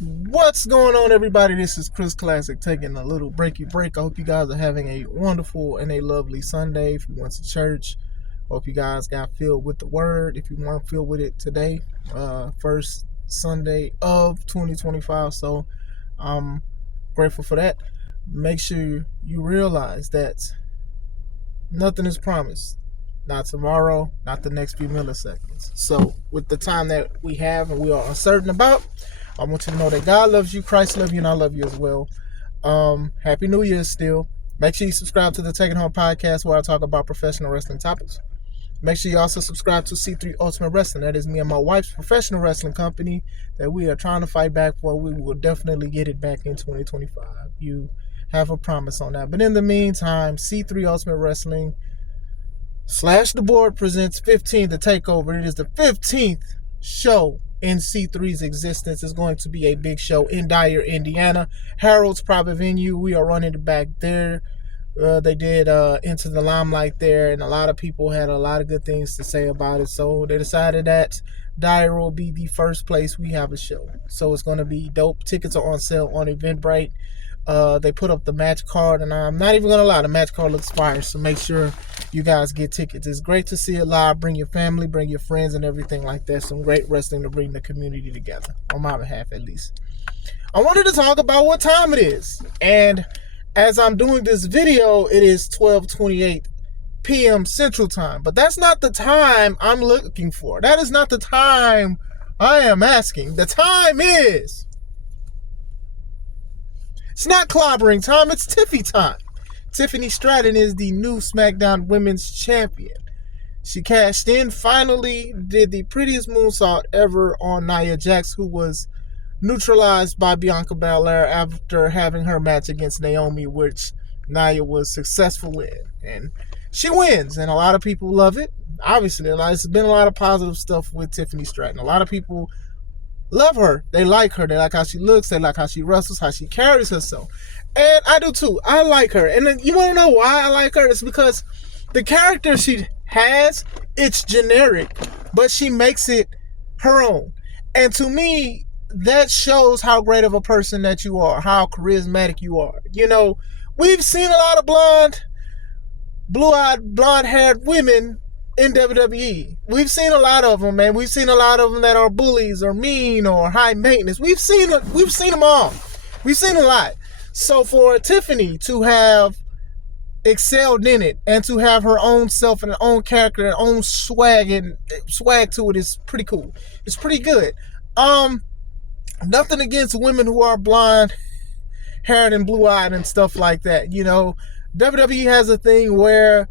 What's going on, everybody? This is Chris Classic taking a little breaky break. I hope you guys are having a wonderful and a lovely Sunday. If you went to church, hope you guys got filled with the word. If you weren't filled with it today, first Sunday of 2025. So I'm grateful for that. Make sure you realize that nothing is promised. Not tomorrow, not the next few milliseconds. So with the time that we have and we are uncertain about, I want you to know that God loves you, Christ loves you, and I love you as well. Happy New Year still. Make sure you subscribe to the Take It Home podcast where I talk about professional wrestling topics. Make sure you also subscribe to C3 Ultimate Wrestling. That is me and my wife's professional wrestling company that we are trying to fight back for. We will definitely get it back in 2025. You have a promise on that. But in the meantime, C3 Ultimate Wrestling / the board presents 15th The Takeover. It is the 15th show in C3's existence. Is going to be a big show in Dyer, Indiana. Harold's private venue. We are running it back there. They did Into the Limelight there, and a lot of people had a lot of good things to say about it. So they decided that Dyer will be the first place we have a show. So it's going to be dope. Tickets are on sale on Eventbrite. They put up the match card, and I'm not even going to lie, the match card looks fire, so make sure you guys get tickets. It's great to see it live. Bring your family, bring your friends, and everything like that. Some great wrestling to bring the community together, on my behalf at least. I wanted to talk about what time it is, and as I'm doing this video, it is 12:28 p.m. Central Time, but that's not the time I'm looking for. That is not the time I am asking. The time is... it's not clobbering time, it's Tiffy time. Tiffany Stratton is the new SmackDown Women's Champion. She cashed in, finally did the prettiest moonsault ever on Nia Jax, who was neutralized by Bianca Belair after having her match against Naomi, which Nia was successful in. And she wins, and a lot of people love it. Obviously, there's been a lot of positive stuff with Tiffany Stratton. A lot of people love her. They like her. They like how she looks. They like how she wrestles, how she carries herself. And I do too. I like her. And you want to know why I like her? It's because the character she has, it's generic, but she makes it her own. And to me, that shows how great of a person that you are, how charismatic you are. You know, we've seen a lot of blue-eyed, blonde-haired women in WWE. We've seen a lot of them, man. We've seen a lot of them that are bullies or mean or high maintenance. We've seen them all. We've seen a lot. So for Tiffany to have excelled in it and to have her own self and her own character and her own swag to it is pretty cool. It's pretty good. Nothing against women who are blonde haired and blue-eyed and stuff like that. You know, WWE has a thing where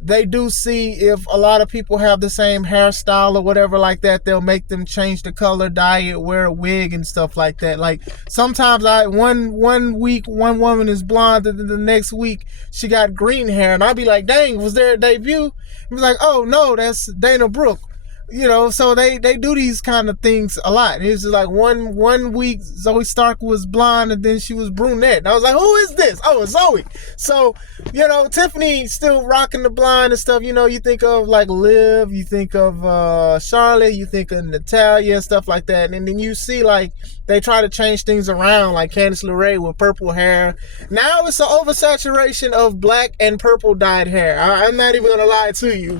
they do see if a lot of people have the same hairstyle or whatever like that, they'll make them change the color, dye it, wear a wig and stuff like that. Like sometimes one week one woman is blonde, and then the next week she got green hair, and I'll be like, dang, was there a debut? He's like, oh no, that's Dana Brooke. You know, so they do these kind of things a lot. It was just like one week Zoe Stark was blonde and then she was brunette. And I was like, who is this? Oh, it's Zoe. So, you know, Tiffany still rocking the blonde and stuff. You know, you think of like Liv, you think of Charlotte, you think of Natalya and stuff like that. And then you see like they try to change things around, like Candice LeRae with purple hair. Now it's an oversaturation of black and purple dyed hair. I'm not even going to lie to you,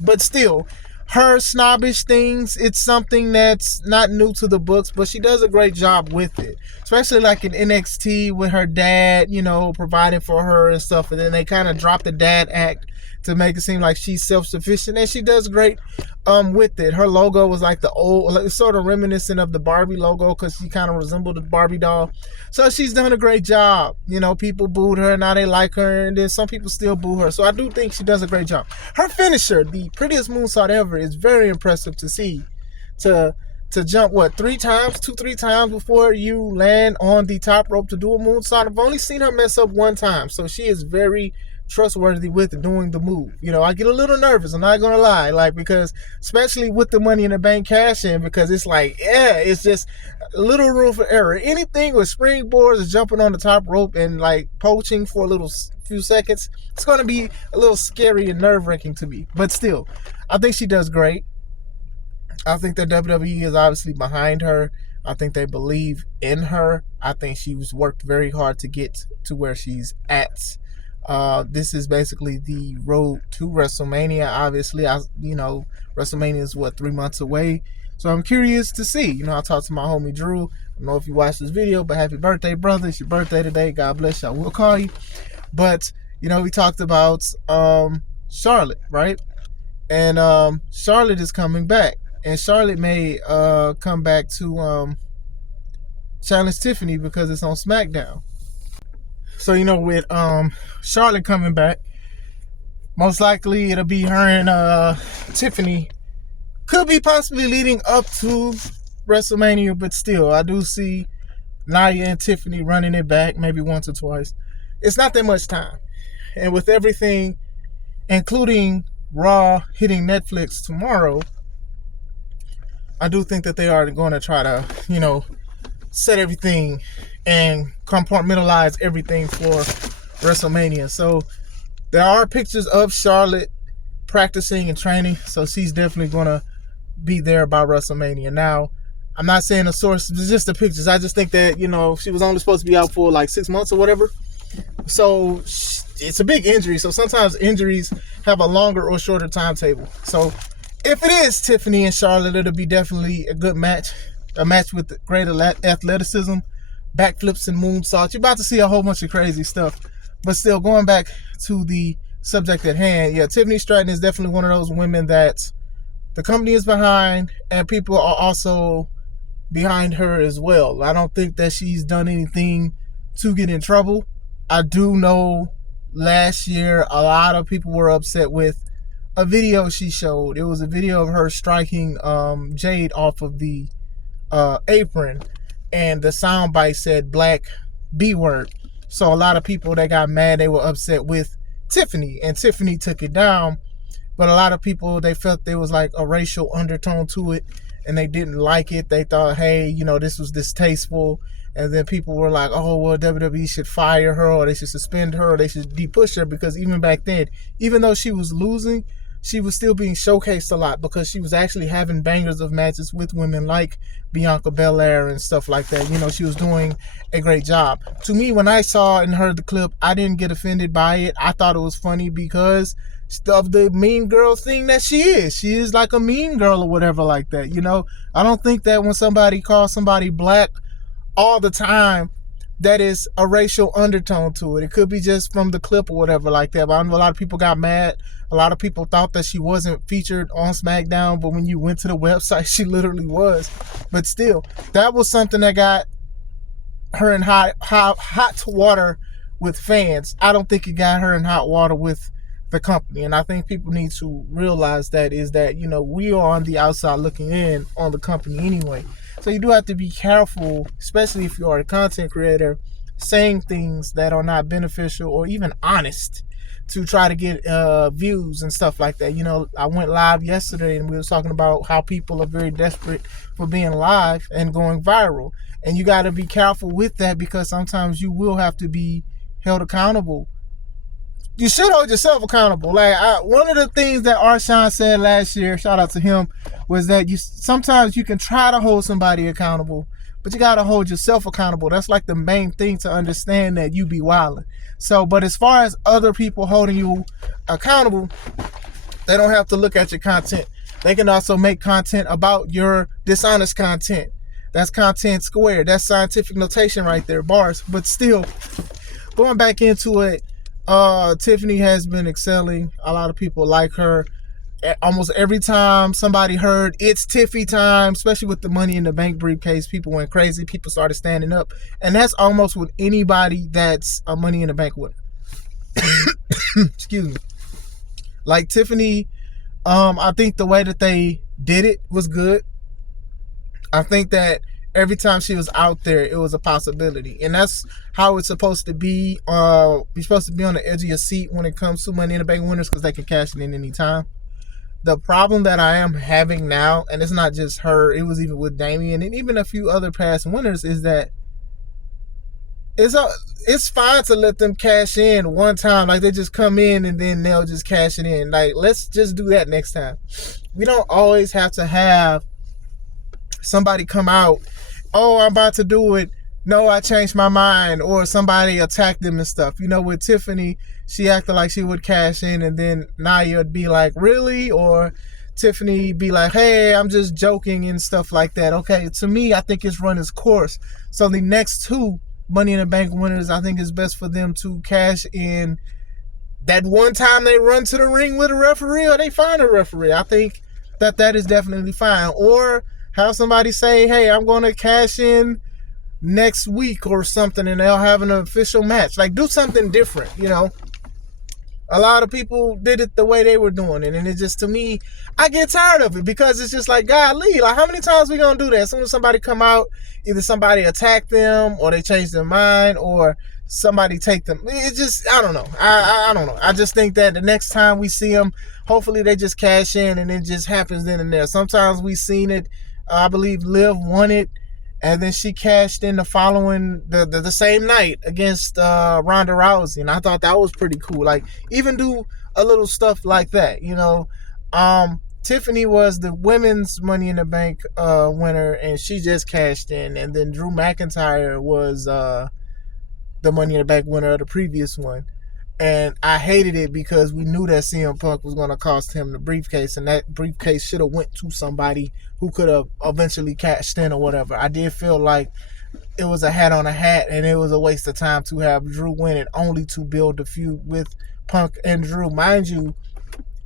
but still, her snobbish things, it's something that's not new to the books, but she does a great job with it. Especially like in NXT with her dad, you know, providing for her and stuff. And then they kind of drop the dad act to make it seem like she's self-sufficient. And she does great with it. Her logo was like the old, like, sort of reminiscent of the Barbie logo because she kind of resembled the Barbie doll. So she's done a great job. You know, people booed her, now they like her, and then some people still boo her. So I do think she does a great job. Her finisher, the prettiest moonsault ever, is very impressive to see. To jump, three times before you land on the top rope to do a moonsault. I've only seen her mess up one time, so she is very trustworthy with doing the move. You know, I get a little nervous, I'm not gonna lie, like, because especially with the Money in the Bank cash in, because it's like, yeah, it's just a little room for error. Anything with springboards or jumping on the top rope and like poaching for a few seconds, it's gonna be a little scary and nerve-wracking to me. But still, I think she does great. I think that WWE is obviously behind her. I think they believe in her. I think she's worked very hard to get to where she's at. This is basically the road to WrestleMania. Obviously, WrestleMania is 3 months away. So I'm curious to see. I talked to my homie Drew. I don't know if you watched this video, but happy birthday, brother. It's your birthday today. God bless you. I will call you. But, we talked about Charlotte, right? And Charlotte is coming back. And Charlotte may come back to challenge Tiffany because it's on SmackDown. So, with Charlotte coming back, most likely it'll be her and Tiffany. Could be possibly leading up to WrestleMania, but still, I do see Nia and Tiffany running it back maybe once or twice. It's not that much time. And with everything, including Raw hitting Netflix tomorrow, I do think that they are going to try to, set everything and compartmentalize everything for WrestleMania. So there are pictures of Charlotte practicing and training, so she's definitely going to be there by WrestleMania. Now, I'm not saying a source, it's just the pictures. I just think that, she was only supposed to be out for like 6 months or whatever. So it's a big injury. So sometimes injuries have a longer or shorter timetable. So if it is Tiffany and Charlotte, it'll be definitely a good match. A match with great athleticism, backflips and moonsaults. You're about to see a whole bunch of crazy stuff. But still, going back to the subject at hand, Tiffany Stratton is definitely one of those women that the company is behind, and people are also behind her as well. I don't think that she's done anything to get in trouble. I do know last year a lot of people were upset with a video she showed. It was a video of her striking Jade off of the apron, and the soundbite said black B word. So a lot of people that got mad, they were upset with Tiffany, and Tiffany took it down. But a lot of people, they felt there was like a racial undertone to it, and they didn't like it. They thought, hey, this was distasteful. And then people were like, oh, well, WWE should fire her, or they should suspend her, or they should de-push her, because even back then, even though she was losing, she was still being showcased a lot because she was actually having bangers of matches with women like Bianca Belair and stuff like that. She was doing a great job. To me, when I saw and heard the clip, I didn't get offended by it. I thought it was funny because of the mean girl thing that she is. She is like a mean girl or whatever like that. I don't think that when somebody calls somebody black all the time, that is a racial undertone to it. It could be just from the clip or whatever like that. But I know a lot of people got mad. A lot of people thought that she wasn't featured on SmackDown, but when you went to the website, she literally was. But still, that was something that got her in hot water with fans. I don't think it got her in hot water with the company. And I think people need to realize that we are on the outside looking in on the company anyway. So you do have to be careful, especially if you are a content creator, saying things that are not beneficial or even honest to try to get views and stuff like that. I went live yesterday and we were talking about how people are very desperate for being live and going viral. And you got to be careful with that, because sometimes you will have to be held accountable. You should hold yourself accountable. One of the things that Arshawn said last year, shout out to him, was that sometimes you can try to hold somebody accountable, but you got to hold yourself accountable. That's like the main thing to understand, that you be wilding. So, but as far as other people holding you accountable, they don't have to look at your content. They can also make content about your dishonest content. That's content squared. That's scientific notation right there, bars. But still, going back into it, Tiffany has been excelling. A lot of people like her. Almost every time somebody heard it's Tiffy time, especially with the Money in the Bank briefcase, people went crazy. People started standing up. And that's almost with anybody that's a Money in the Bank winner. Excuse me. Like Tiffany, I think the way that they did it was good. I think that every time she was out there, it was a possibility. And that's how it's supposed to be. You're supposed to be on the edge of your seat when it comes to Money in the Bank winners, because they can cash it in any time. The problem that I am having now, and it's not just her, it was even with Damian and even a few other past winners, is that it's fine to let them cash in one time. Like, they just come in and then they'll just cash it in. Like, let's just do that next time. We don't always have to have somebody come out oh, I'm about to do it. No, I changed my mind, or somebody attacked them and stuff. You know, with Tiffany, she acted like she would cash in, and then Nia would be like, really? Or Tiffany be like, hey, I'm just joking and stuff like that. Okay, to me, I think it's run its course. So the next two Money in the Bank winners, I think it's best for them to cash in that one time they run to the ring with a referee or they find a referee. I think that is definitely fine. Or have somebody say, hey, I'm going to cash in next week or something, and they'll have an official match. Like, do something different, you know. A lot of people did it the way they were doing it, and it just, to me, I get tired of it, because it's just like, golly, like, how many times we gonna do that? As soon as somebody come out, either somebody attack them, or they change their mind, or somebody take them. It just, I don't know. I don't know. I just think that the next time we see them, hopefully they just cash in, and it just happens then and there. Sometimes we seen it. I believe Liv won it, and then she cashed in the following the same night against Ronda Rousey, and I thought that was pretty cool. Like, even do a little stuff like that, you know. Tiffany was the women's Money in the Bank winner, and she just cashed in, and then Drew McIntyre was the Money in the Bank winner of the previous one. And I hated it because we knew that CM Punk was going to cost him the briefcase, and that briefcase should have went to somebody who could have eventually cashed in or whatever. I did feel like it was a hat on a hat, and it was a waste of time to have Drew win it, only to build the feud with Punk and Drew. Mind you,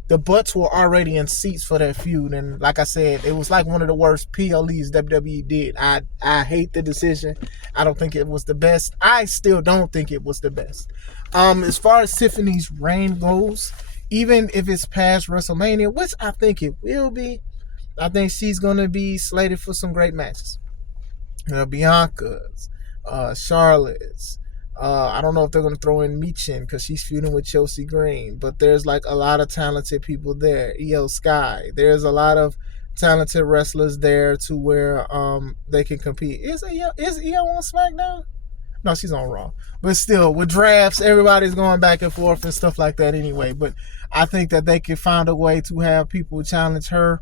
the butts were already in seats for that feud, and like I said, it was like one of the worst PLEs WWE did. I hate the decision. I don't think it was the best. I still don't think it was the best. As far as Tiffany's reign goes, even if it's past WrestleMania, which I think it will be, I think she's gonna be slated for some great matches. Bianca's, Charlotte's. I don't know if they're going to throw in Michin because she's feuding with Chelsea Green, but there's like a lot of talented people there. Io Sky. There's a lot of talented wrestlers there to where they can compete. Is Io on SmackDown? No, she's on Raw. But still, with drafts, everybody's going back and forth and stuff like that anyway. But I think that they can find a way to have people challenge her.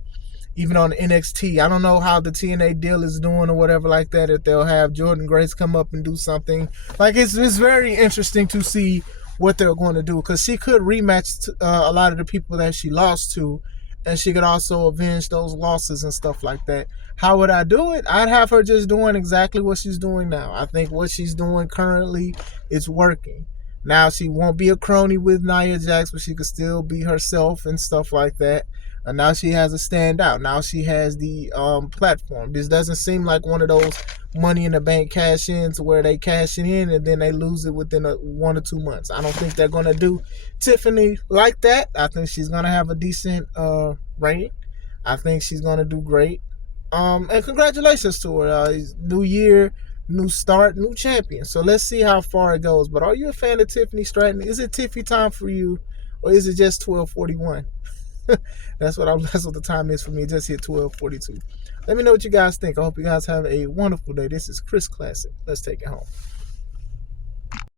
Even on NXT, I don't know how the TNA deal is doing or whatever like that. If they'll have Jordan Grace come up and do something, like it's very interesting to see what they're going to do, because she could rematch a lot of the people that she lost to, and she could also avenge those losses and stuff like that. How would I do it? I'd have her just doing exactly what she's doing now. I think what she's doing currently is working. Now, she won't be a crony with Nia Jax, but she could still be herself and stuff like that. And now she has a standout. Now she has the platform. This doesn't seem like one of those Money in the Bank cash-ins where they cash it in and then they lose it within 1 or 2 months. I don't think they're going to do Tiffany like that. I think she's going to have a decent reign. I think she's going to do great. And congratulations to her. New year, new start, new champion. So let's see how far it goes. But are you a fan of Tiffany Stratton? Is it Tiffy time for you, or is it just 12:41? That's what the time is for me. Just hit 12:42. Let me know what you guys think. I hope you guys have a wonderful day. This is Chris Classic. Let's take it home.